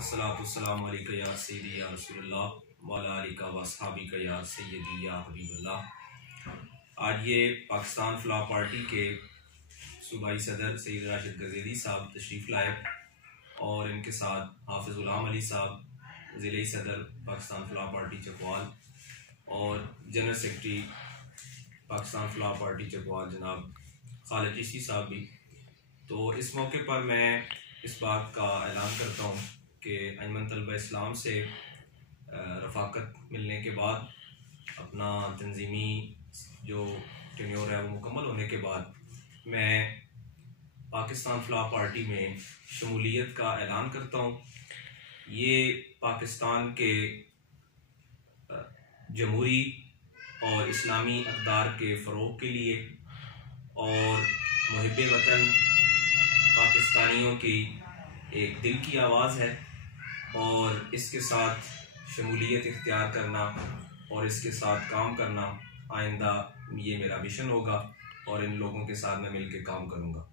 अस्सलातुस्सलामु अलैका या सय्यदी या रसूलल्लाह व अला आलिका व अस्हाबिका या सय्यदी या हबीबल्लाह। आज ये पाकिस्तान फलाह पार्टी के सूबाई सदर सैयद राशिद गजेली साहब तशरीफ़ लाए और इनके साथ हाफिज़ गुलाम अली साहब, ज़िले सदर पाकिस्तान फलाह पार्टी चकवाल और general secretary Pakistan Falah party Chakwal जनाब खालिद चिश्ती साहब भी। तो इस मौके पर मैं इस बात का ऐलान करता हूँ कि अंजुमन तलबा इस्लाम से रफ़ाकत मिलने के बाद अपना तंजीमी जो टेन्योर है वो मुकम्मल होने के बाद मैं पाकिस्तान फलाह पार्टी में शमूलियत का ऐलान करता हूँ। ये पाकिस्तान के जमहूरी और इस्लामी अक़दार के फ़रोग़ के लिए और मुहिब्बे वतन पाकिस्तानियों की एक दिल की आवाज़ है और इसके साथ शमूलियत इख्तियार करना और इसके साथ काम करना आइंदा ये मेरा मिशन होगा और इन लोगों के साथ मैं मिल के काम करूँगा।